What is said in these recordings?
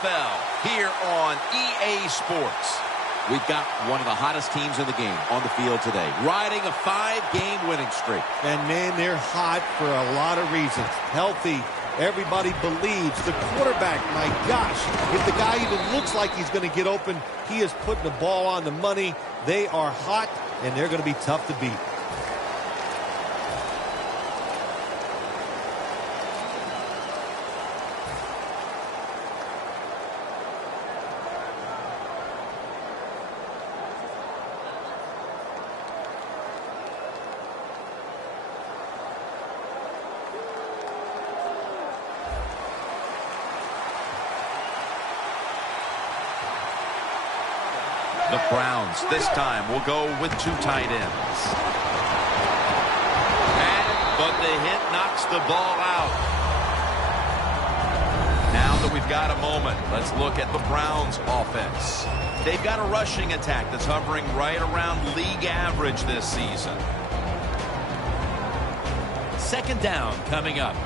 Here on EA Sports. We've got one of the hottest teams in the game on the field today, riding a 5-game winning streak. And, man, they're hot for a lot of reasons. Healthy. Everybody believes. The quarterback, my gosh, if the guy even looks like he's going to get open, he is putting the ball on the money. They are hot, and they're going to be tough to beat. The Browns this time will go with 2 tight ends. But the hit knocks the ball out. Now that we've got a moment, let's look at the Browns offense. They've got a rushing attack that's hovering right around league average this season. Second down coming up.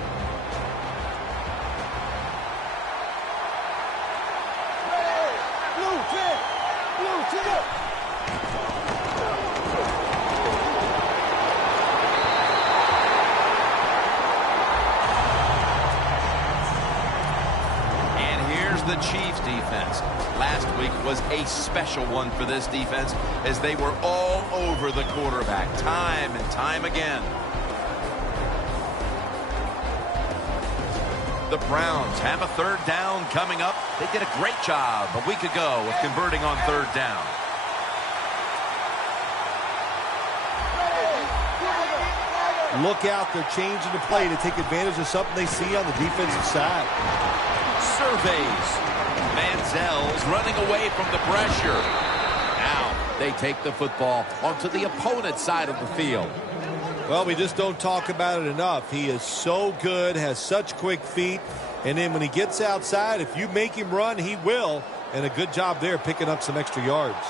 The Chiefs defense. Last week was a special one for this defense as they were all over the quarterback time and time again. The Browns have a 3rd down coming up. They did a great job a week ago of converting on 3rd down. Look out, they're changing the play to take advantage of something they see on the defensive side. Surveys. Manziel's running away from the pressure. Now they take the football onto the opponent's side of the field. Well, we just don't talk about it enough. He is so good, has such quick feet, and then when he gets outside, if you make him run, he will. And a good job there picking up some extra yards.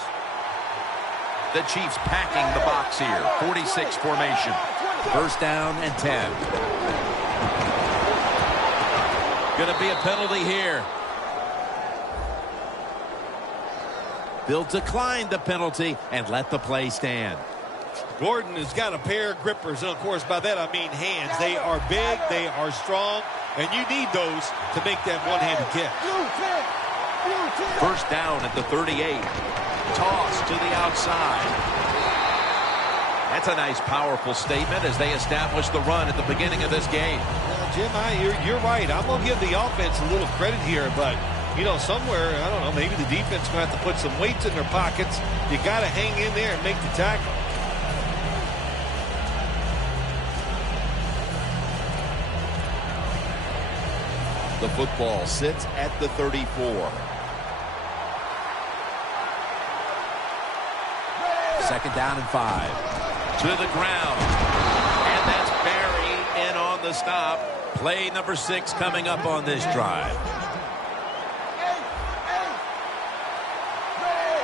The Chiefs packing the box here. 46 formation. 1st down and 10. Going to be a penalty here. They'll decline the penalty and let the play stand. Gordon has got a pair of grippers, and of course by that I mean hands. They are big, they are strong, and you need those to make that one-handed catch. 1st down at the 38. Toss to the outside. That's a nice, powerful statement as they establish the run at the beginning of this game. Jim, you're right. I'm going to give the offense a little credit here, but, you know, somewhere, I don't know, maybe the defense is going to have to put some weights in their pockets. You got to hang in there and make the tackle. The football sits at the 34. 2nd down and 5. To the ground. And that's Barry in on the stop. Play number 6 coming up on this drive.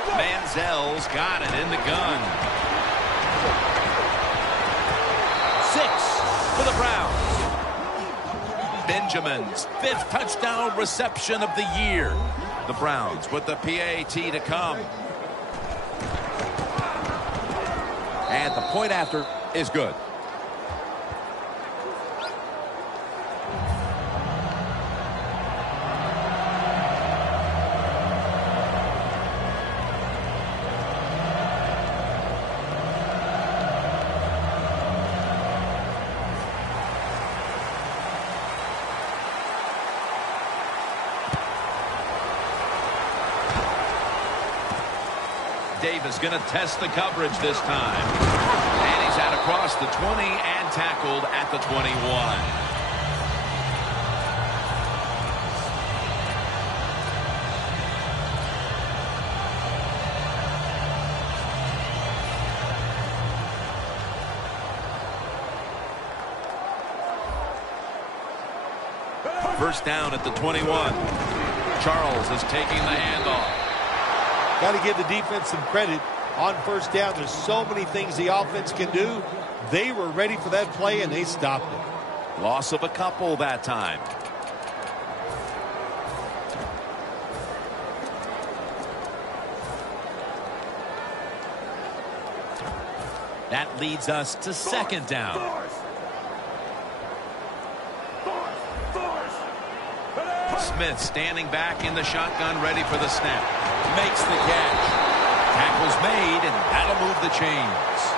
Manziel's got it in the gun. 6 for the Browns. Benjamin's 5th touchdown reception of the year. The Browns with the PAT to come. And the point after is good. Davis going to test the coverage this time. And he's out across the 20 and tackled at the 21. First down at the 21. Charles is taking the handoff. Got to give the defense some credit on first down. There's so many things the offense can do. They were ready for that play, and they stopped it. Loss of a couple that time. That leads us to second down. Smith standing back in the shotgun, ready for the snap. Makes the catch. Tackle's made, and that'll move the chains.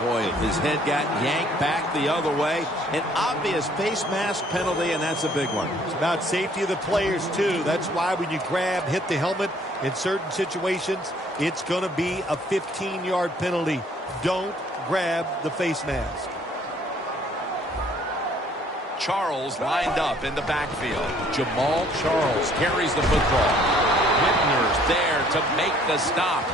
Boy, his head got yanked back the other way. An obvious face mask penalty, and that's a big one. It's about safety of the players, too. That's why when you grab, hit the helmet in certain situations, it's going to be a 15-yard penalty. Don't grab the face mask. Charles lined up in the backfield. Jamal Charles carries the football. Whitner's there to make the stop.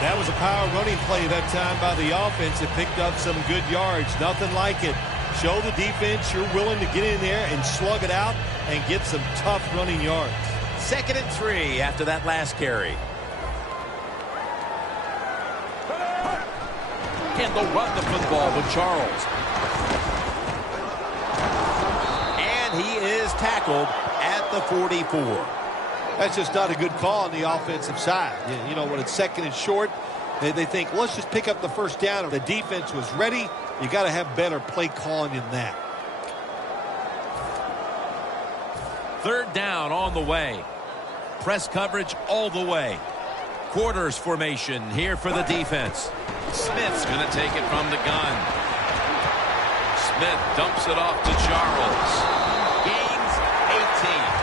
That was a power running play that time by the offense. It picked up some good yards. Nothing like it. Show the defense you're willing to get in there and slug it out and get some tough running yards. 2nd and 3 after that last carry. And they'll run the football with Charles. And he is tackled at the 44. That's just not a good call on the offensive side. You know, when it's 2nd and short, they think, let's just pick up the first down. If the defense was ready, you got to have better play calling than that. 3rd down on the way. Press coverage all the way. Quarters formation here for the defense. Smith's going to take it from the gun. Smith dumps it off to Charles. Gains 18.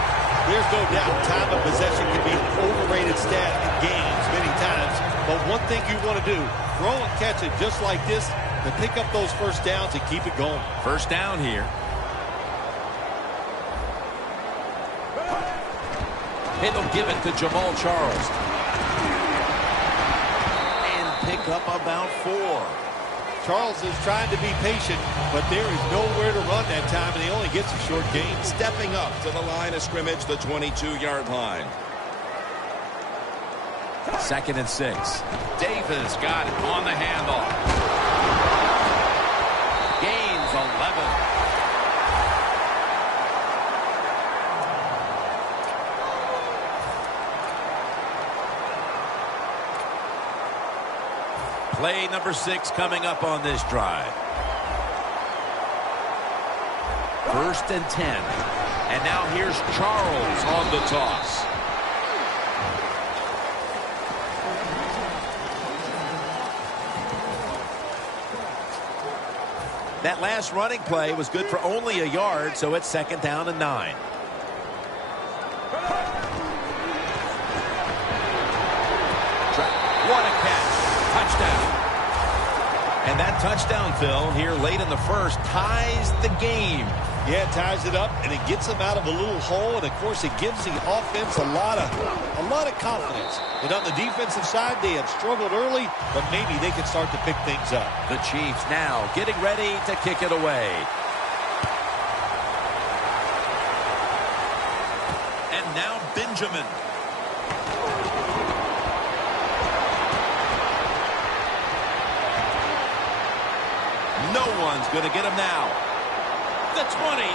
There's no doubt time of possession can be an overrated stat in games many times. But one thing you want to do, throw and catch it just like this to pick up those first downs and keep it going. First down here. It'll give it to Jamal Charles. And pick up about 4. Charles is trying to be patient, but there is nowhere to run that time, and he only gets a short gain. Stepping up to the line of scrimmage, the 22-yard line. 2nd and 6. Davis got it on the handoff. Gains 11. Play number 6 coming up on this drive. 1st and 10. And now here's Charles on the toss. That last running play was good for only a yard, so it's 2nd down and 9. What a catch. Touchdown. And that touchdown, Phil, here late in the first ties the game. Yeah, it ties it up, and it gets them out of a little hole, and of course it gives the offense a lot of confidence. And on the defensive side, they had struggled early, but maybe they can start to pick things up. The Chiefs now getting ready to kick it away. And now Benjamin. No one's going to get him now. The 20.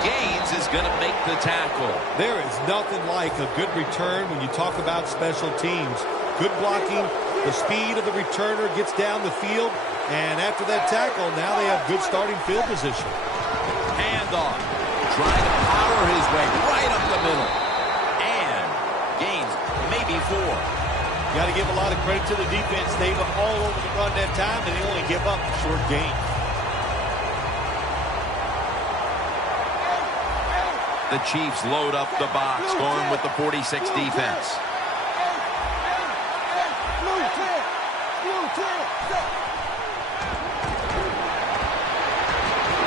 Gaines is going to make the tackle. There is nothing like a good return when you talk about special teams. Good blocking, the speed of the returner gets down the field, and after that tackle, now they have good starting field position. Handoff. Trying to power his way right up the middle. And Gaines, maybe 4. You got to give a lot of credit to the defense. They were all over the run that time, and they only give up a short gain. The Chiefs load up the box, going with the 46 defense.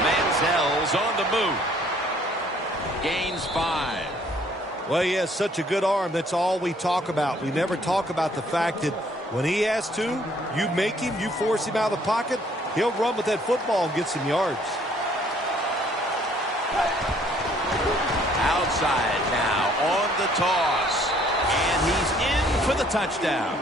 Manziel's on the move. Gains 5. Well, he has such a good arm. That's all we talk about. We never talk about the fact that when he has to, you make him, you force him out of the pocket, he'll run with that football and get some yards. Outside now on the toss. And he's in for the touchdown.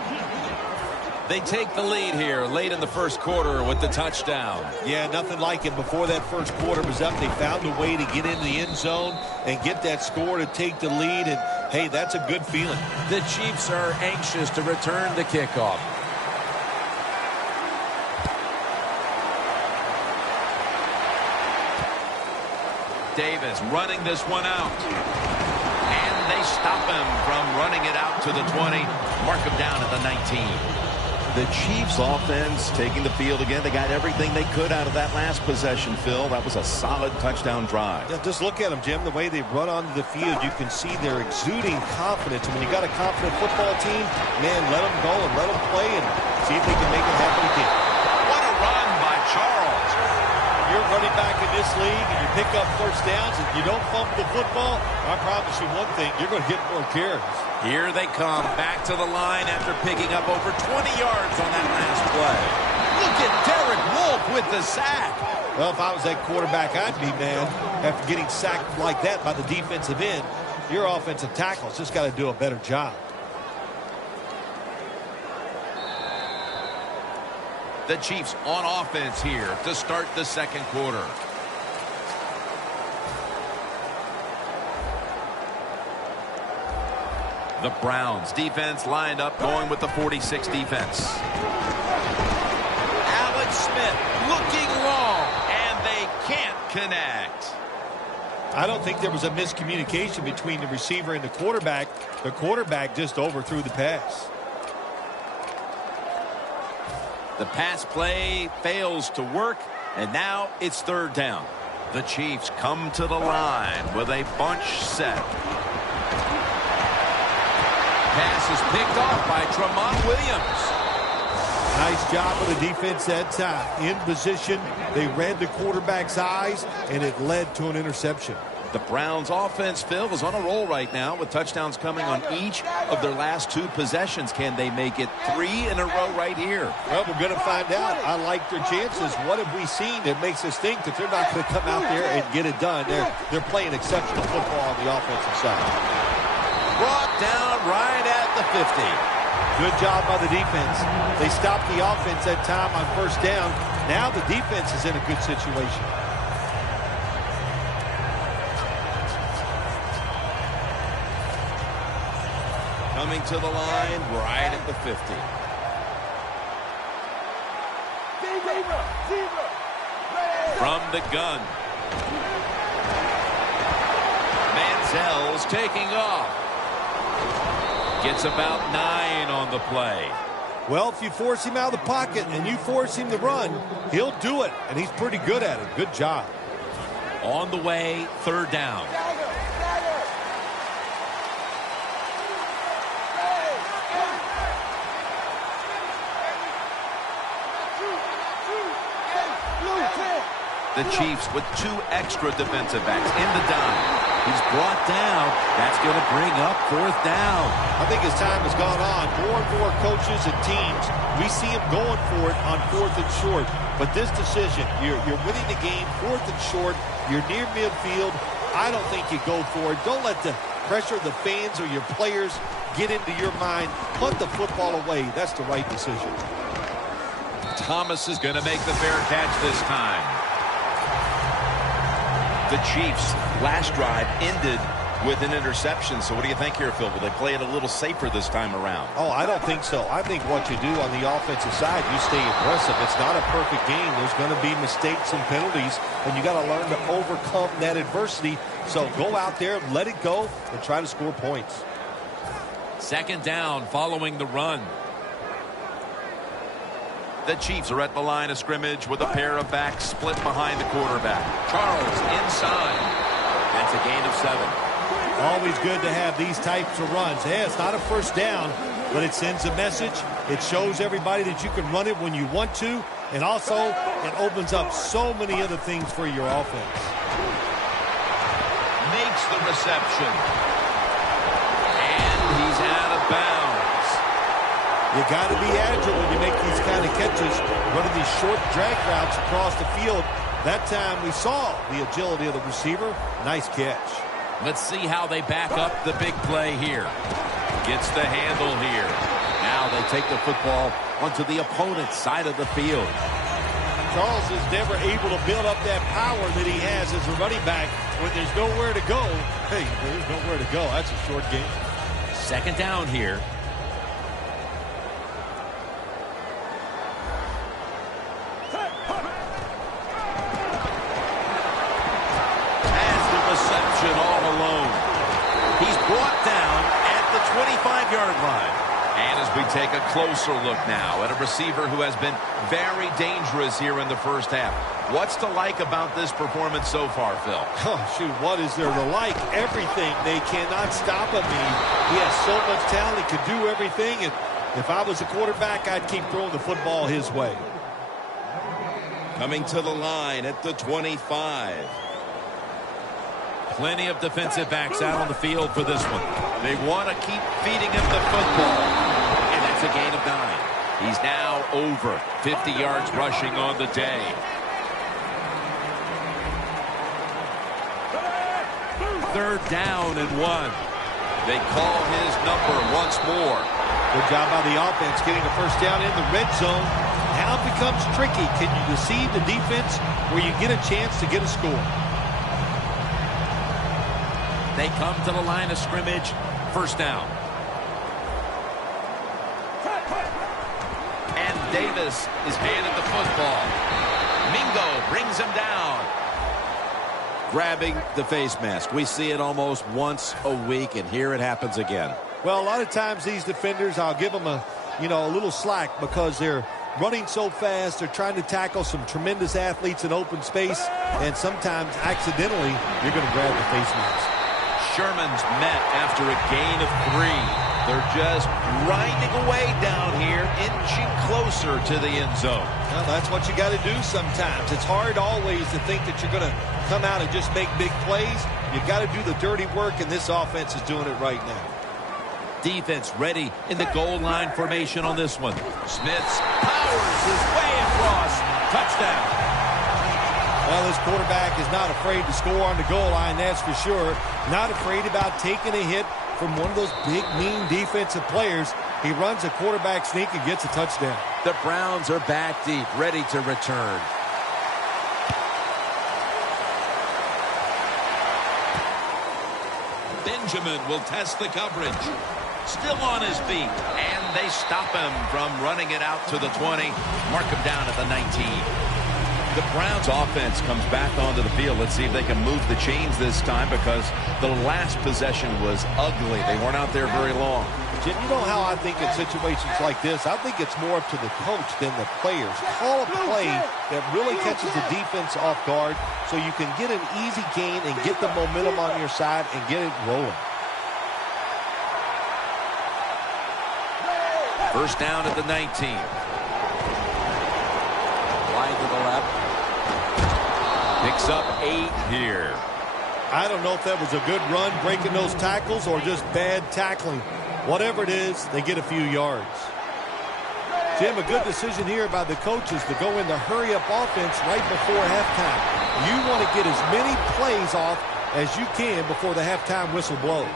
They take the lead here late in the first quarter with the touchdown. Yeah, nothing like it. Before that first quarter was up, they found a way to get into the end zone and get that score to take the lead. And Hey, that's a good feeling. The Chiefs are anxious to return the kickoff. Davis running this one out. And they stop him from running it out to the 20. Mark him down at the 19. The Chiefs offense taking the field again. They got everything they could out of that last possession, Phil. That was a solid touchdown drive. Yeah, just look at them, Jim. The way they run onto the field, you can see they're exuding confidence. And when you got a confident football team, man, let them go and let them play and see if they can make it happen again. What a run by Charles. You're running back in this league and you pick up first downs and you don't fumble the football, I promise you one thing, you're going to get more carries. Here they come back to the line after picking up over 20 yards on that last play. Look at Derek Wolfe with the sack. Well, if I was that quarterback, I'd be mad after getting sacked like that by the defensive end. Your offensive tackle's just got to do a better job. The Chiefs on offense here to start the second quarter. The Browns defense lined up going with the 46 defense. Alex Smith looking long, and they can't connect. I don't think there was a miscommunication between the receiver and the quarterback. The quarterback just overthrew the pass. The pass play fails to work, and now it's third down. The Chiefs come to the line with a bunch set. Pass is picked off by Tramon Williams. Nice job of the defense that time. In position, they read the quarterback's eyes, and it led to an interception. The Browns offense, Phil, is on a roll right now with touchdowns coming on each of their last two possessions. Can they make it 3 in a row right here? Well, we're going to find out. I like their chances. What have we seen that makes us think that they're not going to come out there and get it done? They're playing exceptional football on the offensive side. Brought down right at the 50. Good job by the defense. They stopped the offense that time on first down. Now the defense is in a good situation. Coming to the line right at the 50. From the gun. Manziel's taking off. Gets about 9 on the play. Well, if you force him out of the pocket and you force him to run, he'll do it, and he's pretty good at it. Good job. On the way, third down. The Chiefs with 2 extra defensive backs in the dime. He's brought down. That's going to bring up fourth down. I think as time has gone on, more and more coaches and teams, we see them going for it on fourth and short. But this decision, you're winning the game, fourth and short, you're near midfield. I don't think you go for it. Don't let the pressure of the fans or your players get into your mind. Punt the football away. That's the right decision. Thomas is going to make the fair catch this time. The Chiefs' last drive ended with an interception. So what do you think here, Phil? Will they play it a little safer this time around? Oh, I don't think so. I think what you do on the offensive side, you stay aggressive. It's not a perfect game. There's going to be mistakes and penalties, and you got to learn to overcome that adversity. So go out there, let it go, and try to score points. Second down following the run. The Chiefs are at the line of scrimmage with a pair of backs split behind the quarterback. Charles inside. That's a gain of 7. Always good to have these types of runs. Yeah, it's not a first down, but it sends a message. It shows everybody that you can run it when you want to, and also it opens up so many other things for your offense. Makes the reception. And he's out of bounds. You got to be agile when you make these kind of catches, running these short drag routes across the field. That time we saw the agility of the receiver. Nice catch. Let's see how they back up the big play here. Gets the handle here. Now they take the football onto the opponent's side of the field. Charles is never able to build up that power that he has as a running back when there's nowhere to go. Hey, there's nowhere to go. That's a short game. Second down here. Has the reception all alone. He's brought down at the 25-yard line. And as we take a closer look now at a receiver who has been very dangerous here in the first half. What's to like about this performance so far, Phil? Oh, shoot, what is there to like? Everything. They cannot stop him. He has so much talent. He could do everything. And if I was a quarterback, I'd keep throwing the football his way. Coming to the line at the 25. Plenty of defensive backs out on the field for this one. They want to keep feeding him the football. And that's a gain of 9. He's now over 50 yards rushing on the day. Third down and 1. They call his number once more. Good job by the offense getting the first down in the red zone. Now it becomes tricky. Can you deceive the defense where you get a chance to get a score? They come to the line of scrimmage. First down. And Davis is handed the football. Mingo brings him down. Grabbing the face mask. We see it almost once a week, and here it happens again. Well, a lot of times these defenders, I'll give them a little slack because they're running so fast. They're trying to tackle some tremendous athletes in open space, and sometimes accidentally you're going to grab the face mask. Sherman's met after a gain of 3. They're just grinding away down here, inching closer to the end zone. Well, that's what you got to do sometimes. It's hard always to think that you're going to come out and just make big plays. You got to do the dirty work, and this offense is doing it right now. Defense ready in the goal line formation on this one. Smiths powers his way across. Touchdown. Well, this quarterback is not afraid to score on the goal line, that's for sure. Not afraid about taking a hit from one of those big, mean defensive players. He runs a quarterback sneak and gets a touchdown. The Browns are back deep, ready to return. Benjamin will test the coverage. Still on his feet, and they stop him from running it out to the 20. Mark him down at the 19. The Browns offense comes back onto the field. Let's see if they can move the chains this time because the last possession was ugly. They weren't out there very long. Jim, you know how I think in situations like this, I think it's more up to the coach than the players. Call a play that really catches the defense off guard so you can get an easy gain and get the momentum on your side and get it rolling. First down at the 19. Wide to the left. Picks up 8 here. I don't know if that was a good run breaking those tackles or just bad tackling. Whatever it is, they get a few yards. Jim, a good decision here by the coaches to go in the hurry-up offense right before halftime. You want to get as many plays off as you can before the halftime whistle blows.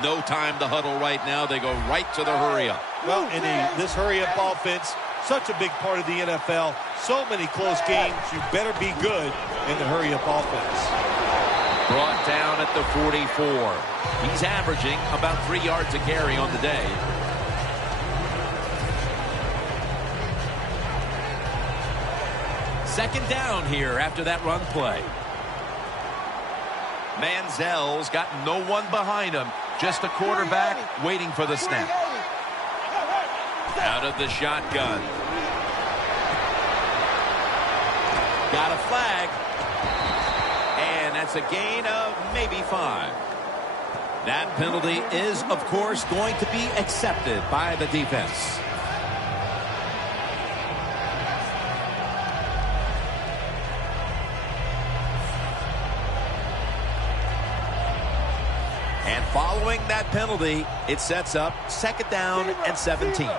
No time to huddle right now. They go right to the hurry-up. Well, in this hurry-up offense, such a big part of the NFL. So many close games. You better be good in the hurry-up offense. Brought down at the 44. He's averaging about 3 yards a carry on the day. Second down here after that run play. Manziel's got no one behind him. Just a quarterback waiting for the snap. Out of the shotgun. Got a flag. And that's a gain of maybe 5. That penalty is, of course, going to be accepted by the defense. And following that penalty, it sets up second down and 17.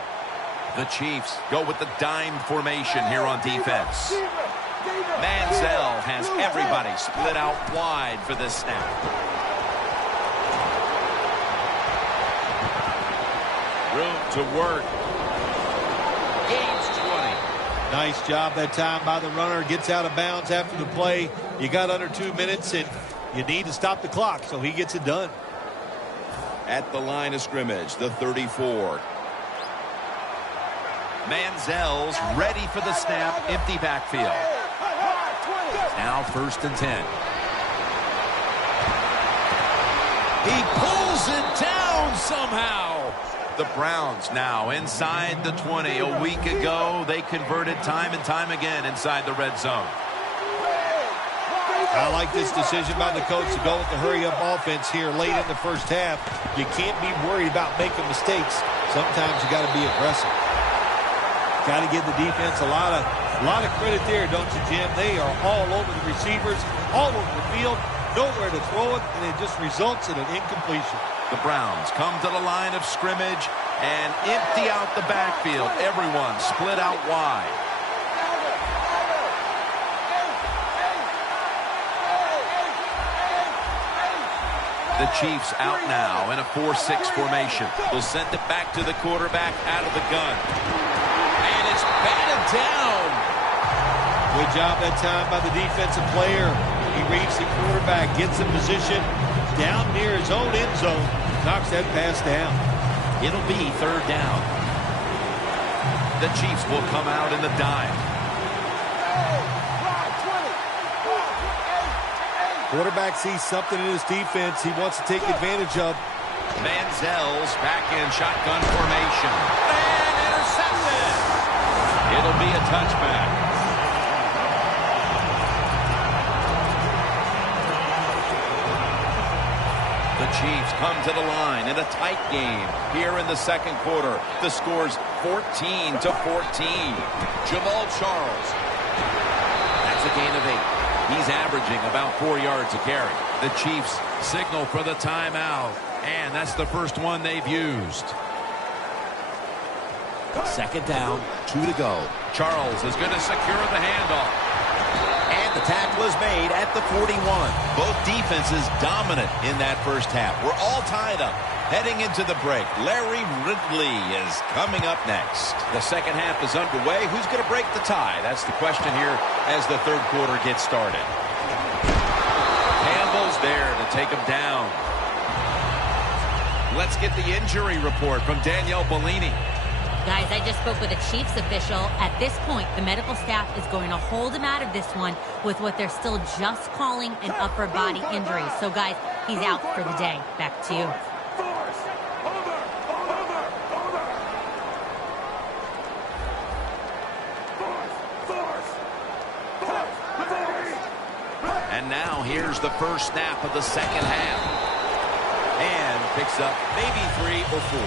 The Chiefs go with the dime formation here on defense. Manziel has everybody split out wide for this snap. Room to work. Nice job that time by the runner. Gets out of bounds after the play. You got under 2 minutes, and you need to stop the clock, so he gets it done. At the line of scrimmage, the 34. Manziel's ready for the snap. Empty backfield. Now 1st and 10. He pulls it down somehow. The Browns now inside the 20. A week ago, they converted time and time again inside the red zone. I like this decision by the coach to go with the hurry-up offense here late in the first half. You can't be worried about making mistakes. Sometimes you got to be aggressive. Got to give the defense a lot of credit there, don't you, Jim? They are all over the receivers, all over the field, nowhere to throw it, and it just results in an incompletion. The Browns come to the line of scrimmage and empty out the backfield. Everyone split out wide. The Chiefs out now in a 4-6 formation. Will send it back to the quarterback out of the gun. And it's batted down. Good job that time by the defensive player. He reads the quarterback, gets in position down near his own end zone, knocks that pass down. It'll be 3rd down. The Chiefs will come out in the dime. Quarterback sees something in his defense he wants to take advantage of. Manziel's back in shotgun formation. And intercepted. It'll be a touchback. The Chiefs come to the line in a tight game here in the 2nd quarter. The score's 14-14. Jamal Charles. That's a gain of 8. He's averaging about 4 yards a carry. The Chiefs signal for the timeout, and that's the first one they've used. 2nd down, 2 to go. Charles is going to secure the handoff. And the tackle is made at the 41. Both defenses dominant in that first half. We're all tied up. Heading into the break, Larry Ridley is coming up next. The 2nd half is underway. Who's going to break the tie? That's the question here as the 3rd quarter gets started. Campbell's there to take him down. Let's get the injury report from Danielle Bellini. Guys, I just spoke with a Chiefs official. At this point, the medical staff is going to hold him out of this one with what they're still just calling an upper body injury. So, guys, he's out for the day. Back to you. And now here's the first snap of the 2nd half. And picks up maybe 3 or 4.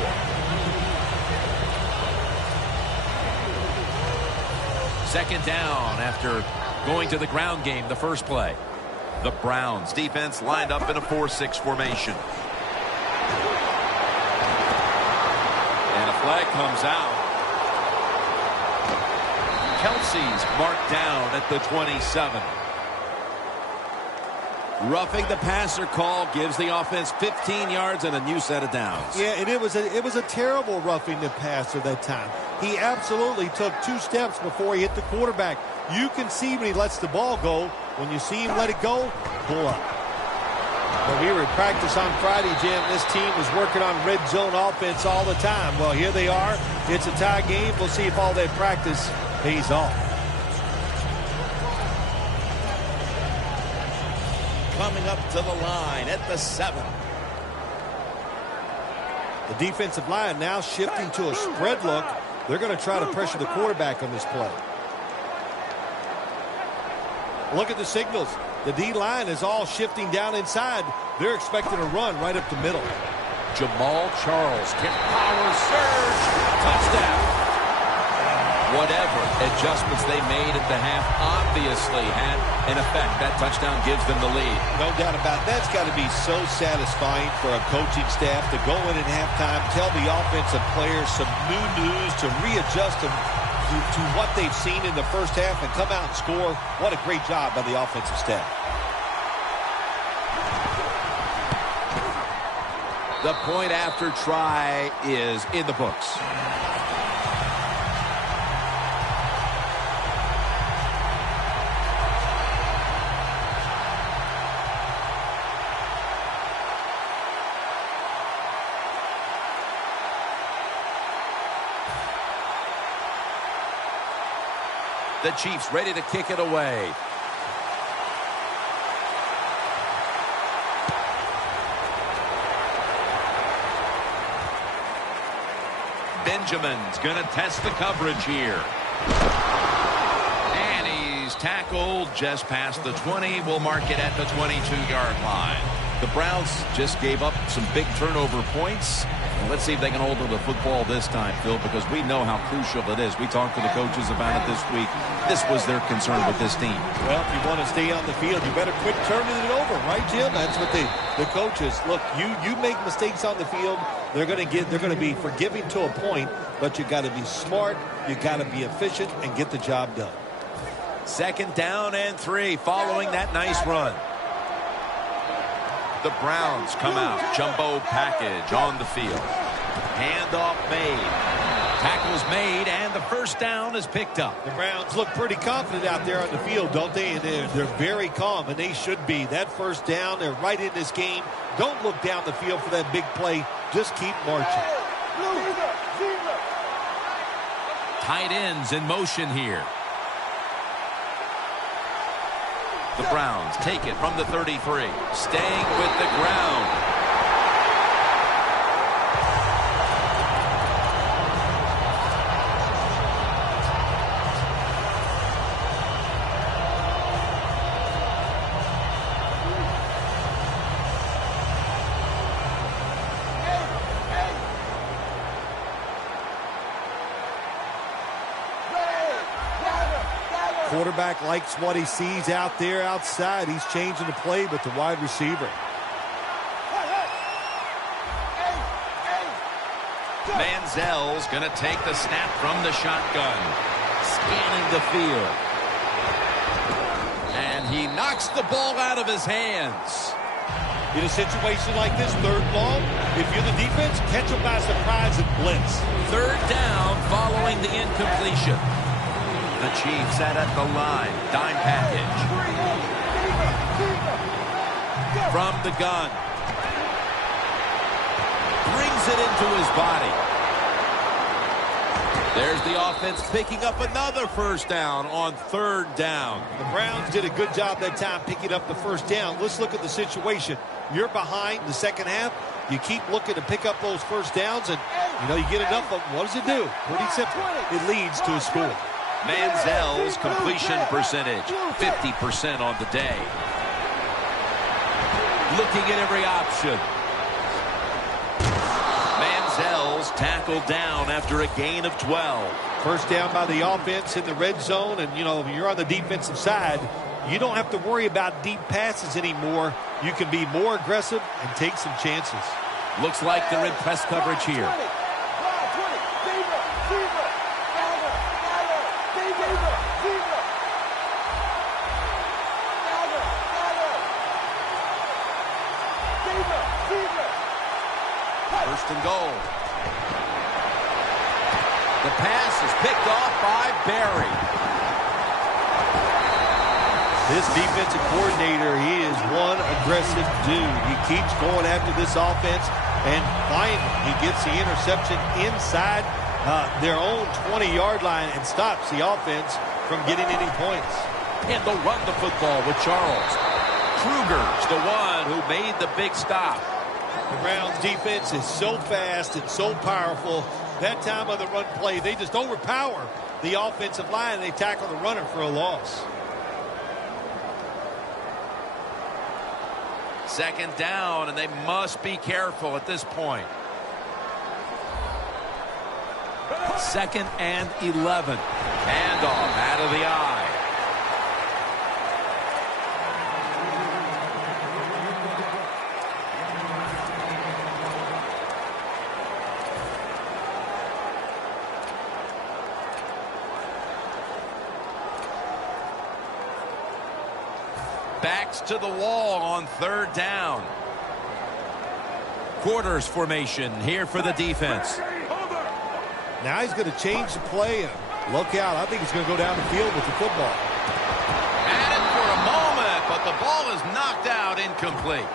2nd down after going to the ground game the first play. The Browns defense lined up in a 4-6 formation. And a flag comes out. Kelsey's marked down at the 27. Roughing the passer call gives the offense 15 yards and a new set of downs. Yeah, and it was a terrible roughing the passer that time. He absolutely took 2 steps before he hit the quarterback. You can see when he lets the ball go. When you see him let it go, pull up. Well, we were at practice on Friday, Jim. This team was working on red zone offense all the time. Well, here they are. It's a tie game. We'll see if all that practice pays off. Coming up to the line at the 7. The defensive line now shifting to a spread look. They're going to try to pressure the quarterback on this play. Look at the signals. The D-line is all shifting down inside. They're expecting a run right up the middle. Jamal Charles can power surge. Touchdown. Whatever adjustments they made at the half obviously had an effect. That touchdown gives them the lead. No doubt about it. That's got to be so satisfying for a coaching staff to go in at halftime, tell the offensive players some new news to readjust them to what they've seen in the first half and come out and score. What a great job by the offensive staff. The point after try is in the books. The Chiefs ready to kick it away. Benjamin's going to test the coverage here. And he's tackled just past the 20. We'll mark it at the 22-yard line. The Browns just gave up some big turnover points. And let's see if they can hold on to the football this time, Phil, because we know how crucial it is. We talked to the coaches about it this week. This was their concern with this team. Well, if you want to stay on the field, you better quit turning it over, right, Jim? That's what the coaches look. You make mistakes on the field, they're going to be forgiving to a point, but you got to be smart, you got to be efficient, and get the job done. 2nd down and 3 following that nice run. The Browns come out. Jumbo package on the field. Handoff made. Tackles made, and the 1st down is picked up. The Browns look pretty confident out there on the field, don't they? And they're very calm, and they should be. That 1st down, they're right in this game. Don't look down the field for that big play. Just keep marching. Tight ends in motion here. The Browns take it from the 33, staying with the ground. Quarterback likes what he sees out there outside. He's changing the play with the wide receiver. Manziel's going to take the snap from the shotgun. Scanning the field. And he knocks the ball out of his hands. In a situation like this, 3rd and long, if you're the defense, catch them by surprise and blitz. 3rd down following the incompletion. The Chiefs at the line. Dime package. From the gun. Brings it into his body. There's the offense picking up another 1st down on 3rd down. The Browns did a good job that time picking up the 1st down. Let's look at the situation. You're behind the 2nd half. You keep looking to pick up those 1st downs, and, you get enough of them. What does it do? Pretty simple. It leads to a score. Manziel's completion percentage, 50% on the day. Looking at every option. Manziel's tackled down after a gain of 12. 1st down by the offense in the red zone, and, you're on the defensive side. You don't have to worry about deep passes anymore. You can be more aggressive and take some chances. Looks like they're in press coverage here. First and goal. The pass is picked off by Barry. This defensive coordinator, he is one aggressive dude. He keeps going after this offense, and finally he gets the interception inside their own 20-yard line and stops the offense from getting any points. And they'll run the football with Charles. Kruger's the one who made the big stop. The Browns defense is so fast and so powerful. That time of the run play, they just overpower the offensive line, and they tackle the runner for a loss. 2nd down, and they must be careful at this point. 2nd and 11. Handoff out of the eye. Backs to the wall on 3rd down. Quarters formation here for the defense. Now he's going to change the play. Look out. I think he's going to go down the field with the football. Had it for a moment, but the ball is knocked out incomplete.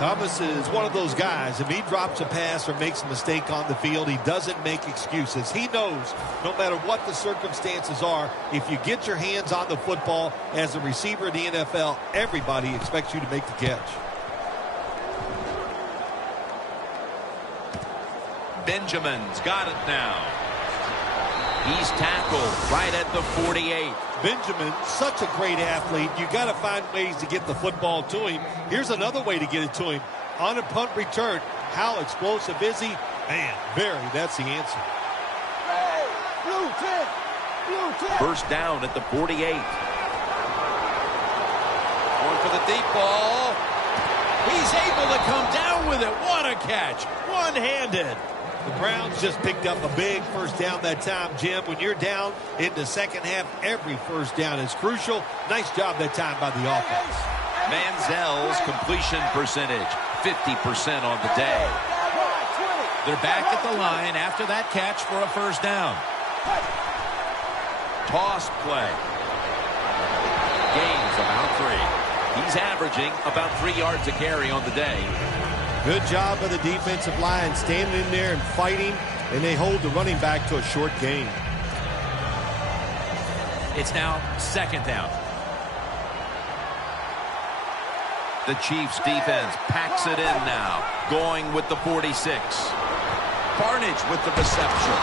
Thomas is one of those guys. If he drops a pass or makes a mistake on the field, he doesn't make excuses. He knows no matter what the circumstances are, if you get your hands on the football as a receiver in the NFL, everybody expects you to make the catch. Benjamin's got it now. He's tackled right at the 48. Benjamin, such a great athlete. You got to find ways to get the football to him. Here's another way to get it to him. On a punt return, how explosive is he? Man, that's the answer. First down at the 48. Going for the deep ball. He's able to come down with it. What a catch. One-handed. The Browns just picked up a big first down that time, Jim. When you're down in the second half, every first down is crucial. Nice job that time by the offense. Manziel's completion percentage, 50% on the day. They're back at the line after that catch for a first down. Toss play. Gains about 3. He's averaging about 3 yards a carry on the day. Good job of the defensive line standing in there and fighting, and they hold the running back to a short gain. It's now second down. The Chiefs defense packs it in now, going with the 46. Barnage with the reception,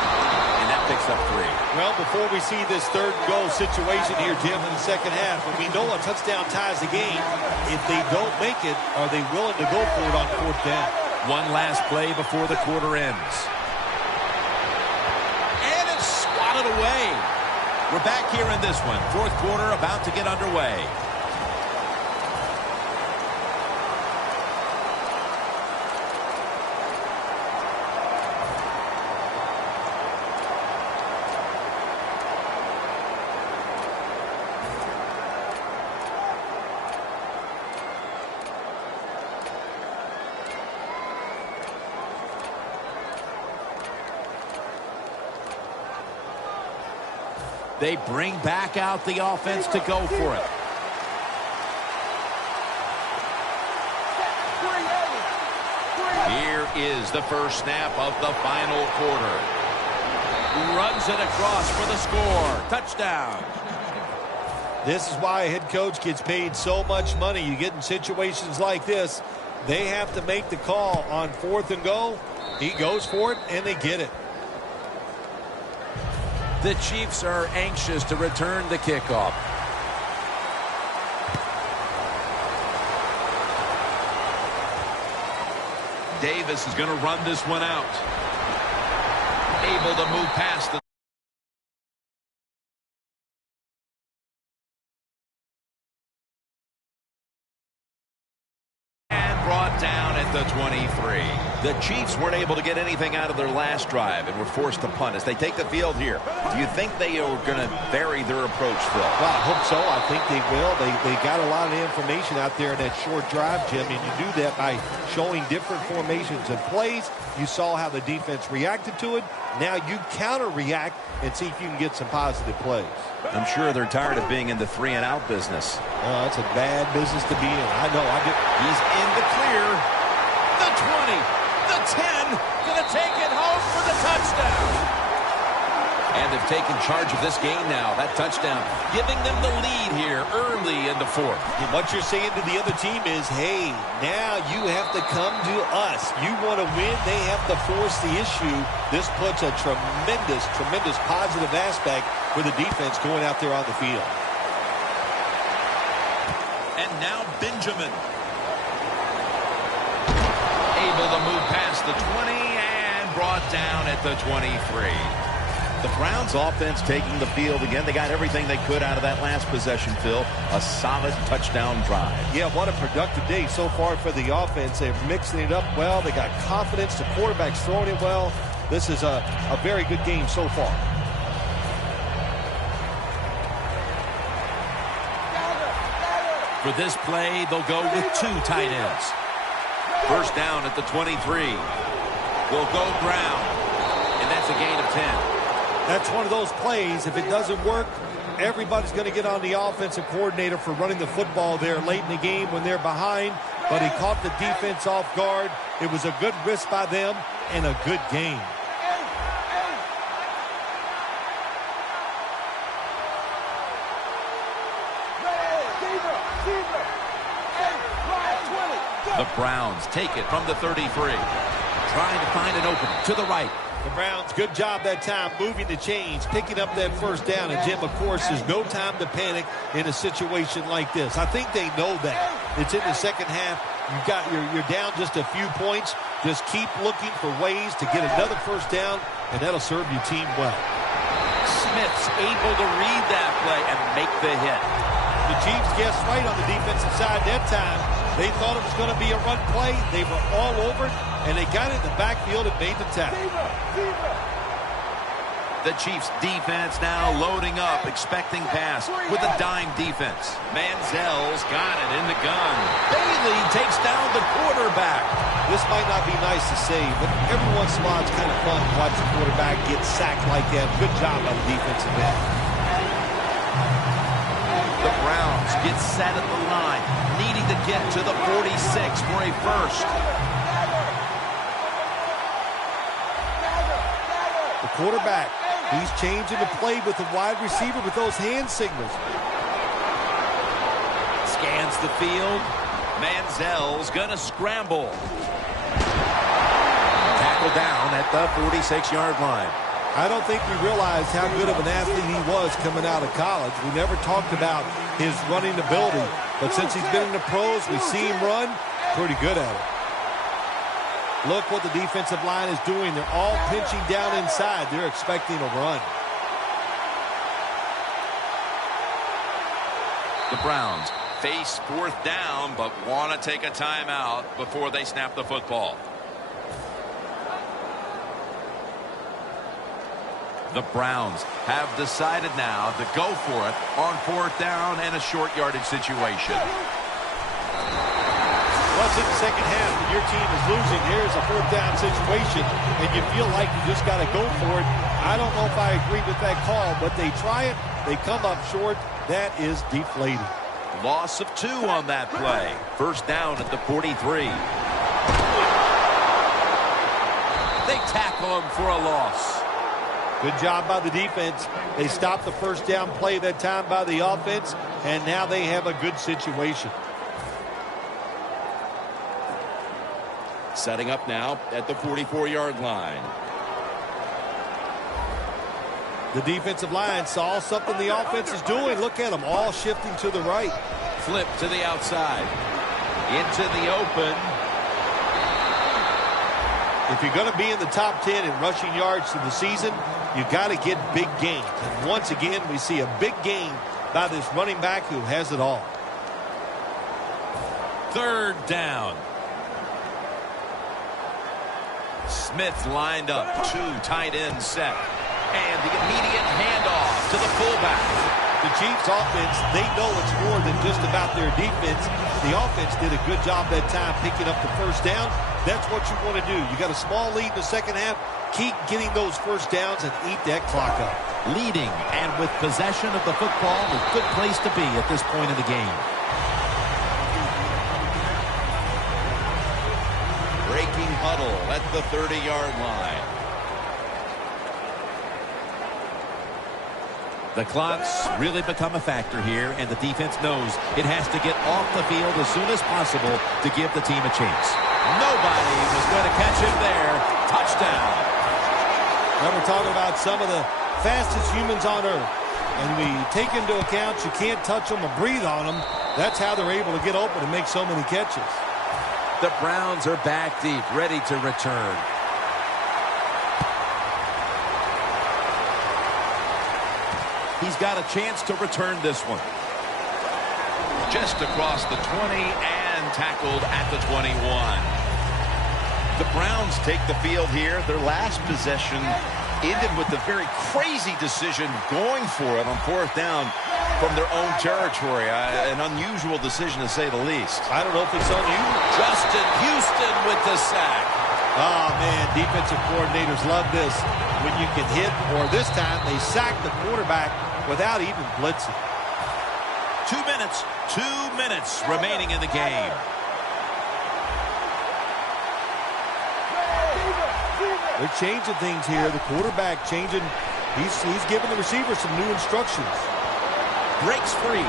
and that picks up 3. Well, before we see this third goal situation here, Jim, in the second half, and we know a touchdown ties the game, if they don't make it, are they willing to go for it on fourth down? One last play before the quarter ends. And it's swatted away. We're back here in this one. Fourth quarter about to get underway. They bring back out the offense to go for it. Here is the first snap of the final quarter. Runs it across for the score. Touchdown. This is why a head coach gets paid so much money. You get in situations like this, they have to make the call on fourth and go. He goes for it, and they get it. The Chiefs are anxious to return the kickoff. Davis is going to run this one out. Able to move past the brought down at the 23. The Chiefs weren't able to get anything out of their last drive and were forced to punt as they take the field here. Do you think they are going to vary their approach, Phil? Well, I hope so. I think they will. They got a lot of information out there in that short drive, Jim, and you do that by showing different formations and plays. You saw how the defense reacted to it. Now you counter-react and see if you can get some positive plays. I'm sure they're tired of being in the 3-and-out business. That's a bad business to be in. I know. He's in the clear. The 20, the 10, going to take it home for the touchdown. And they've taken charge of this game now. That touchdown giving them the lead here early in the fourth. And what you're saying to the other team is, hey, now you have to come to us. You want to win, they have to force the issue. This puts a tremendous, tremendous positive aspect for the defense going out there on the field. And now Benjamin. Able to move past the 20 and brought down at the 23. The Browns offense taking the field again. They got everything they could out of that last possession, Phil. A solid touchdown drive. Yeah, what a productive day so far for the offense. They're mixing it up well. They got confidence. The quarterback's throwing it well. This is a very good game so far. For this play, they'll go with 2 tight ends. First down at the 23. Will go Brown. And that's a gain of 10. That's one of those plays. If it doesn't work, everybody's going to get on the offensive coordinator for running the football there late in the game when they're behind. but he caught the defense off guard. It was a good risk by them and a good game. The Browns take it from the 33. Trying to find an opening to the right. The Browns, good job that time moving the chains, picking up that first down. And, Jim, of course, there's no time to panic in a situation like this. I think they know that. It's in the second half. You're down just a few points. Just keep looking for ways to get another first down, and that'll serve your team well. Smith's able to read that play and make the hit. The Chiefs guessed right on the defensive side that time. They thought it was going to be a run play. They were all over it, and they got in the backfield and made the tackle. The Chiefs defense now loading up, expecting pass with a dime defense. Manziel's got it in the gun. Bailey takes down the quarterback. This might not be nice to say, but every once in a while it's kind of fun to watch the quarterback get sacked like that. Good job by the defensive end. The Browns get set at the line, needing to get to the 46 for a first. The quarterback, he's changing the play with the wide receiver with those hand signals. Scans the field. Manziel's going to scramble. Tackle down at the 46-yard line. I don't think we realized how good of an athlete he was coming out of college. We never talked about his running ability. But since he's been in the pros, we see him run pretty good at it. Look what the defensive line is doing. They're all pinching down inside. They're expecting a run. The Browns face fourth down, but want to take a timeout before they snap the football. The Browns have decided now to go for it on fourth down and a short yardage situation. Once in the second half, when your team is losing, here's a fourth down situation, and you feel like you just got to go for it. I don't know if I agree with that call, but they try it. They come up short. That is deflating. Loss of 2 on that play. First down at the 43. They tackle him for a loss. Good job by the defense. They stopped the first down play that time by the offense, and now they have a good situation. Setting up now at the 44-yard line. The defensive line saw something the offense is doing. Look at them, all shifting to the right. Flip to the outside. Into the open. If you're going to be in the top 10 in rushing yards in the season, you got to get big gains. And once again, we see a big gain by this running back who has it all. Third down. Smith lined up, 2 tight ends set. And the immediate handoff to the fullback. The Chiefs offense, they know it's more than just about their defense. The offense did a good job that time picking up the first down. That's what you want to do. You got a small lead in the second half. Keep getting those first downs and eat that clock up. Leading and with possession of the football, a good place to be at this point in the game. Breaking huddle at the 30-yard line. The clock's really become a factor here, and the defense knows it has to get off the field as soon as possible to give the team a chance. Nobody was going to catch him there. Touchdown. Now we're talking about some of the fastest humans on earth. And we take into account you can't touch them or breathe on them. That's how they're able to get open and make so many catches. The Browns are back deep, ready to return. He's got a chance to return this one. Just across the 20 and tackled at the 21. The Browns take the field here. Their last possession ended with a very crazy decision going for it on fourth down from their own territory. An unusual decision to say the least. I don't know if it's unusual. Justin Houston with the sack. Oh, man, defensive coordinators love this. When you can hit, or this time they sack the quarterback without even blitzing. 2 minutes remaining in the game. They're changing things here. The quarterback changing. He's giving the receiver some new instructions. Breaks free.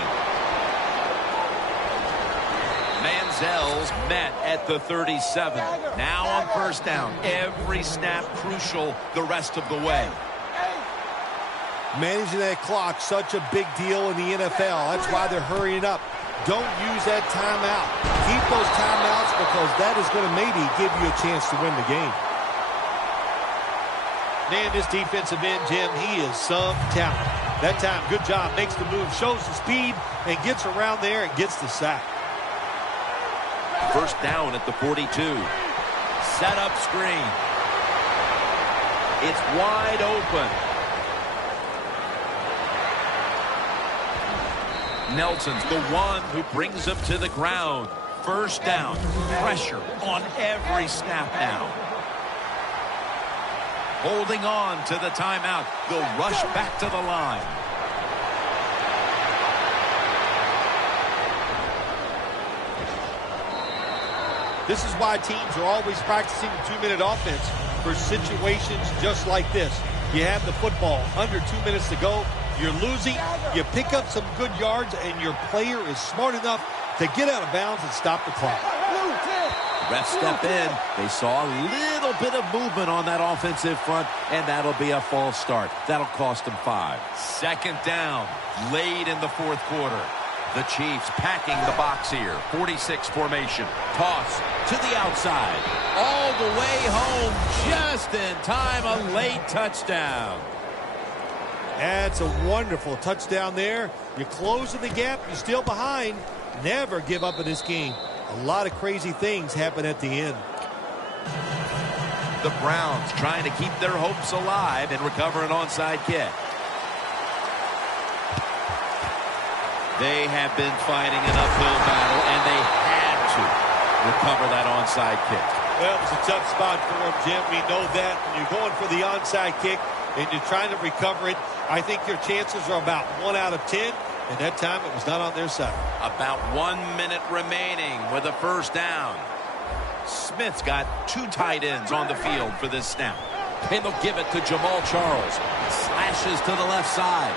Manziel's met at the 37. Now on first down. Every snap crucial the rest of the way. Managing that clock, such a big deal in the NFL. That's why they're hurrying up. Don't use that timeout. Keep those timeouts because that is going to maybe give you a chance to win the game. Man, this defensive end, Jim, he is some talent. That time, good job. Makes the move, shows the speed, and gets around there and gets the sack. First down at the 42. Set up screen. It's wide open. Nelson's the one who brings him to the ground. First down. Pressure on every snap now. Holding on to the timeout. They'll rush back to the line. This is why teams are always practicing the 2-minute offense for situations just like this. You have the football, under 2 minutes to go. You're losing. You pick up some good yards, and your player is smart enough to get out of bounds and stop the clock. Refs step in. They saw a little bit of movement on that offensive front, and that'll be a false start. That'll cost them 5. Second down, late in the fourth quarter. The Chiefs packing the box here. 46 formation. Toss to the outside. All the way home, just in time, a late touchdown. That's a wonderful touchdown there. You're closing the gap. You're still behind. Never give up in this game. A lot of crazy things happen at the end. The Browns trying to keep their hopes alive and recover an onside kick. They have been fighting an uphill battle, and they had to recover that onside kick. Well, it was a tough spot for him, Jim. We know that. When you're going for the onside kick and you're trying to recover it, I think your chances are about 1 out of 10. And that time it was not on their side. About 1 minute remaining with a first down. Smith's got 2 tight ends on the field for this snap. And they'll give it to Jamal Charles. Slashes to the left side.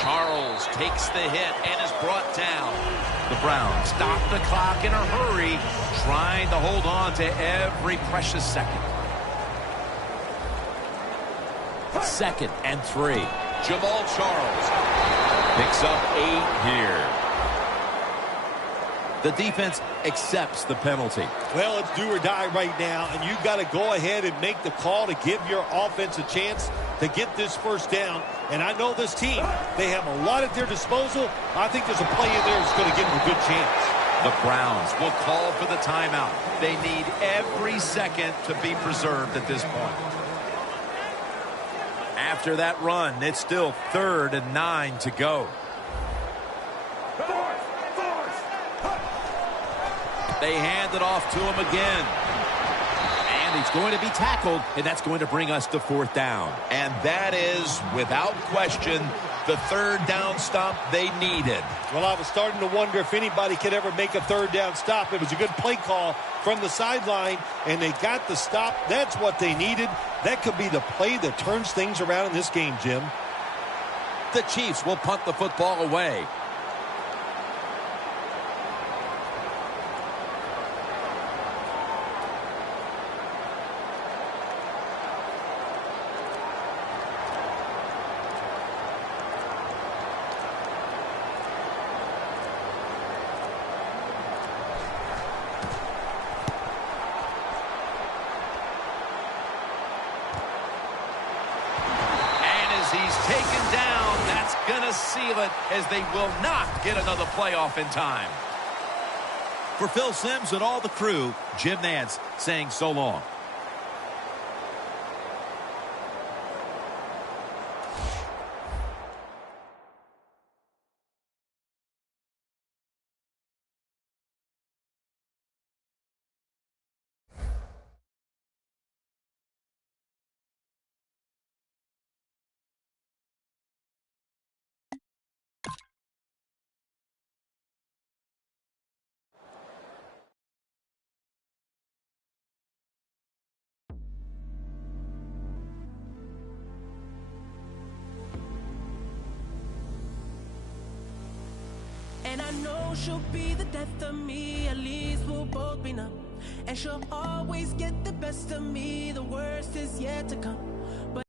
Charles takes the hit and is brought down. The Browns stop the clock in a hurry, trying to hold on to every precious second. 2nd and 3. Jamal Charles picks up 8 here. The defense accepts the penalty. Well, it's do or die right now, and you've got to go ahead and make the call to give your offense a chance to get this first down. And I know this team, they have a lot at their disposal. I think there's a play in there that's going to give them a good chance. The Browns will call for the timeout. They need every second to be preserved at this point. After that run, it's still 3rd and 9 to go. They hand it off to him again. And he's going to be tackled, and that's going to bring us to 4th down. And that is, without question, the 3rd down stop they needed. Well, I was starting to wonder if anybody could ever make a 3rd down stop. It was a good play call from the sideline, and they got the stop. That's what they needed. That could be the play that turns things around in this game, Jim. The Chiefs will punt the football away. Seal it, as they will not get another playoff in time. For Phil Simms and all the crew, Jim Nantz saying so long. know she'll be the death of me. At least we'll both be numb. And she'll always get the best of me. The worst is yet to come. But